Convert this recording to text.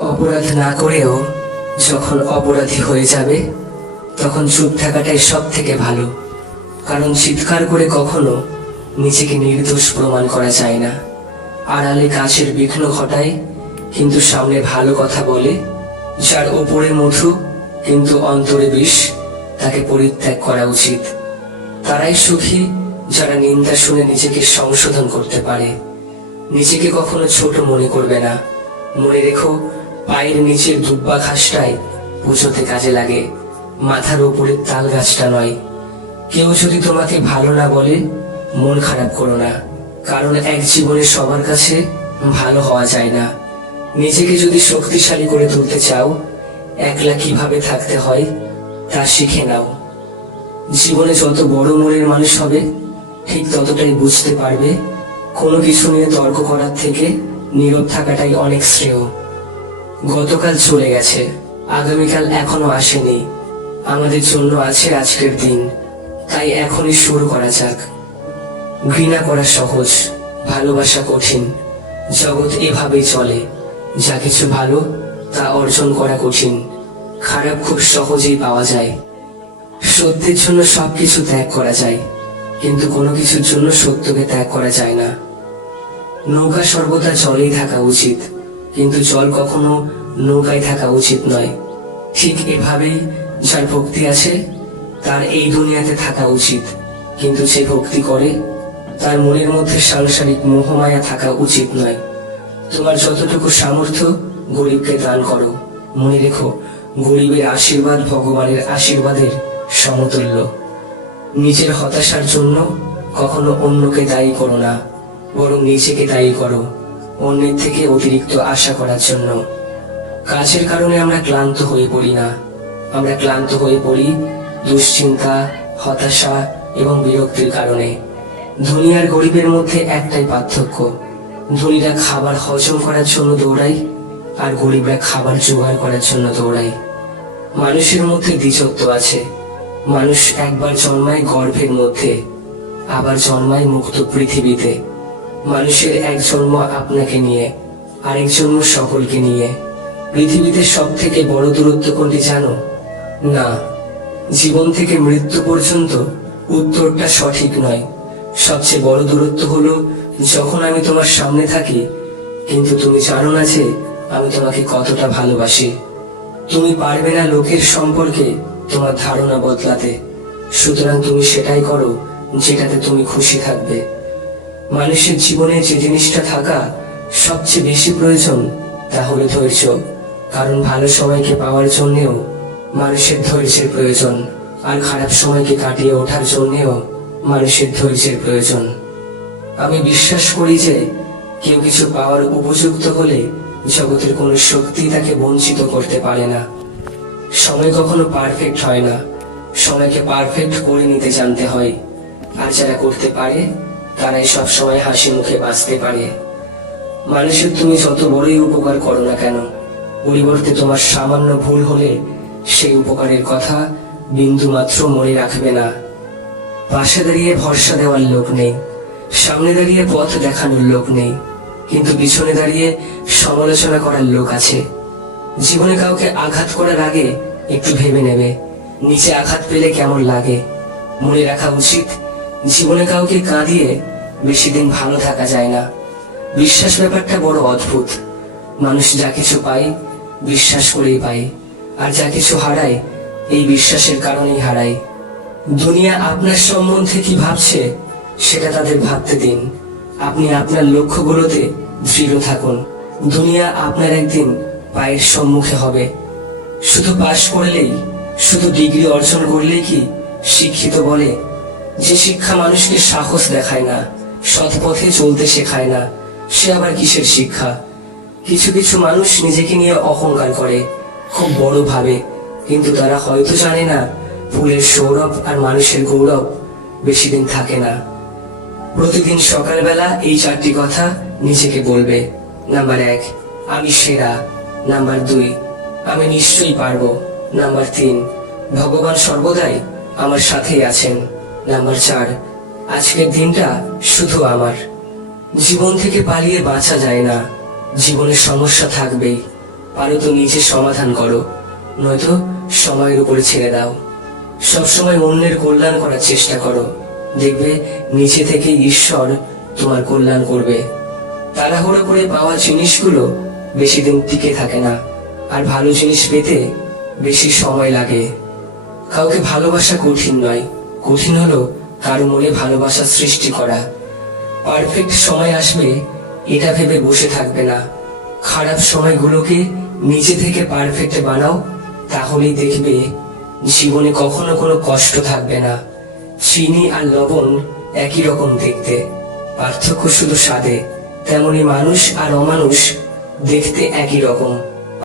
অপরাধ না করেও যখন অপরাধী হয়ে যাবে তখন চুপ থাকাটাই সব থেকে ভালো। কারণ চিৎকার করে কখনো নিজেকে নির্দোষ প্রমাণ করা যায় না। আড়ালে কাছের বিঘ্ন ঘটায় কিন্তু সামনে ভালো কথা বলে, যার ওপরে মধু কিন্তু অন্তরে বিষ, তাকে পরিত্যাগ করা উচিত। তারাই সুখী যারা নিন্দা শুনে নিজেকে সংশোধন করতে পারে। নিজেকে কখনো ছোট মনে করবে না। মনে রেখো, পায়ের নিচের দুব্বা ঘাসটাই পুজোতে কাজে লাগে, মাথার উপরের তাল গাছটা নয়। কেউ যদি তোমাকে ভালো না বলে মন খারাপ করো না, কারণ এক জীবনে সবার কাছে ভালো হওয়া যায় না। নিজেকে যদি শক্তিশালী করে তুলতে চাও, একলা কিভাবে থাকতে হয় তা শিখে নাও। জীবনে যত বড় মনের মানুষ হবে ঠিক ততটাই বুঝতে পারবে কোনো কিছু নিয়ে তর্ক করার থেকে নীরব থাকাটাই অনেক শ্রেয়। গতকাল চলে গেছে, আগামীকাল এখনো আসেনি। আমাদের জন্য আছে আজকের দিন, তাই এখনই শুরু করা যাক। ঘৃণা করা সহজ, ভালোবাসা কঠিন। জগৎ এভাবেই চলে, যা কিছু ভালো তা অর্জন করা কঠিন, খারাপ খুব সহজেই পাওয়া যায়। সত্যের জন্য সবকিছু ত্যাগ করা যায়, কিন্তু কোনো কিছুর জন্য সত্যকে ত্যাগ করা যায় না। নৌকা সর্বদা জলেই থাকা উচিত, কিন্তু জল কখনো নৌকায় থাকা উচিত নয়। ঠিক এভাবেই যার ভক্তি আছে তার এই দুনিয়াতে থাকা উচিত, কিন্তু যে ভক্তি করে তার মনের মধ্যে সাংসারিক মোহমায়া থাকা উচিত নয়। তোমার যতটুকু সামর্থ্য গরিবকে দান করো। মনে রেখো, গরিবের আশীর্বাদ ভগবানের আশীর্বাদের সমতুল্য। নিজের হতাশার জন্য কখনো অন্যকে দায়ী করো না, বরং নিজেকে দায়ী করো অন্যের থেকে অতিরিক্ত আশা করার জন্য। কাজের কারণে আমরা ক্লান্ত হয়ে পড়ি না, আমরা ক্লান্ত হয়ে পড়ি দুশ্চিন্তা, হতাশা এবং বিরক্তির কারণে। ধনী আর গরিবের মধ্যে একটাই পার্থক্য, ধনীরা খাবার হজম করার জন্য দৌড়ায় আর গরিবরা খাবার জোগাড় করার জন্য দৌড়ায়। মানুষের মধ্যে দ্বিজত্ব আছে। মানুষ একবার জন্মায় গর্ভের মধ্যে, আবার জন্মায় মুক্ত পৃথিবীতে। মানুষের এক জন্ম আপনাকে নিয়ে, আরেক জন্ম সকলকে নিয়ে। পৃথিবীতে সব থেকে বড় দূরত্ব কোনটি জানো? না, জীবন থেকে মৃত্যু পর্যন্ত উত্তরটা সঠিক নয়। সবচেয়ে বড় দূরত্ব হলো যখন আমি তোমার সামনে থাকি কিন্তু তুমি জানো না যে আমি তোমাকে কতটা ভালোবাসি। তুমি পারবে না লোকের সম্পর্কে তোমার ধারণা বদলাতে, সুতরাং তুমি সেটাই করো যেটাতে তুমি খুশি থাকবে। মানুষের জীবনে যে জিনিসটা থাকা সবচেয়ে বেশি প্রয়োজন তা হলো ধৈর্য, কারণ ভালো সময়কে পাওয়ার জন্যেও মানুষের ধৈর্যের প্রয়োজন, আর খারাপ সময়কে কাটিয়ে ওঠার জন্যেও মানুষের ধৈর্যের প্রয়োজন। আমি বিশ্বাস করি যে কেউ কিছু পাওয়ার উপযুক্ত হলে জগতের কোনো শক্তি তাকে বঞ্চিত করতে পারে না। সময় কখনো পারফেক্ট হয় না, সময়কে পারফেক্ট করে নিতে জানতে হয়। আর যারা করতে পারে তারাই সব সময় হাসি মুখে বাঁচতে পারে। মানুষের তুমি যত বড়ই উপকার করো না কেন, পরিবর্তে তোমার সামান্য ভুল হলে সেই উপকারের কথা বিন্দু মাত্র মনে রাখবে না। পাশে দাঁড়িয়ে ভরসা দেওয়ার লোক নেই, সামনে দাঁড়িয়ে পথ দেখানোর লোক নেই, কিন্তু পিছনে দাঁড়িয়ে সমালোচনা করার লোক আছে। জীবনে কাউকে আঘাত করার আগে একটু ভেবে নেবে নিচে আঘাত পেলে কেমন লাগে। মনে রাখা উচিত, জীবনে কাউকে কাঁদিয়ে বেশি দিন ভালো থাকা যায় না। বিশ্বাস ব্যাপারটা বড় অদ্ভুত। মানুষ যা কিছু পায় বিশ্বাস করেই পায়, আর যা কিছু হারায় এই বিশ্বাসের কারণেই হারায়। দুনিয়া আপনার সম্বন্ধে কি ভাবছে সেটা তাদের ভাবতে দিন। আপনি আপনার লক্ষ্যগুলোতে দৃঢ় থাকুন। দুনিয়া আপনার একদিন পায়ের সম্মুখে হবে। শুধু পাশ করলেই, শুধু ডিগ্রি অর্জন করলেই কি শিক্ষিত বলে? যে শিক্ষা মানুষকে সাহস দেখায় না, সৎ পথে চলতে শেখায় না, সে আবার কিসের শিক্ষা? কিছু কিছু মানুষ নিজেকে নিয়ে অহংকার করে, খুব বড় ভাবে, কিন্তু তারা হয়তো জানে না ফুলের সৌরভ আর মানুষের গৌরব বেশি দিন থাকে না। প্রতিদিন সকালবেলা এই চারটি কথা নিজেকে বলবে। নাম্বার 1, আমি সেরা। নাম্বার 2, আমি নিশ্চয়ই পারবো। নাম্বার 3, ভগবান সর্বদাই আমার সাথেই আছেন। নাম্বার 4, আজকের দিনটা শুধু আমার। জীবন থেকে পালিয়ে বাঁচা যায় না, জীবনে সমস্যা থাকবেই। পারো তো নিজে সমাধান করো, নয়তো সময়ের উপরে ছেড়ে দাও। সবসময় অন্যের কল্যাণ করার চেষ্টা করো, দেখবে নিচে থেকে ঈশ্বর তোমার কল্যাণ করবে। তাড়াহুড়ো করে পাওয়া জিনিসগুলো বেশি দিন টিকে থাকে না, আর ভালো জিনিস পেতে বেশি সময় লাগে। কাউকে ভালোবাসা কঠিন নয়, কঠিন হলো কারো মনে ভালোবাসা সৃষ্টি করা। পারফেক্ট সময় আসবে এটা ভেবে বসে থাকবে না, খারাপ সময়গুলোকে নিজে থেকে পারফেক্ট বানাও, তাহলেই দেখবে জীবনে কখনো কোনো কষ্ট থাকবে না। চিনি আর লবণ একই রকম দেখতে, পার্থক্য শুধু স্বাদে। তেমনি মানুষ আর অমানুষ দেখতে একই রকম।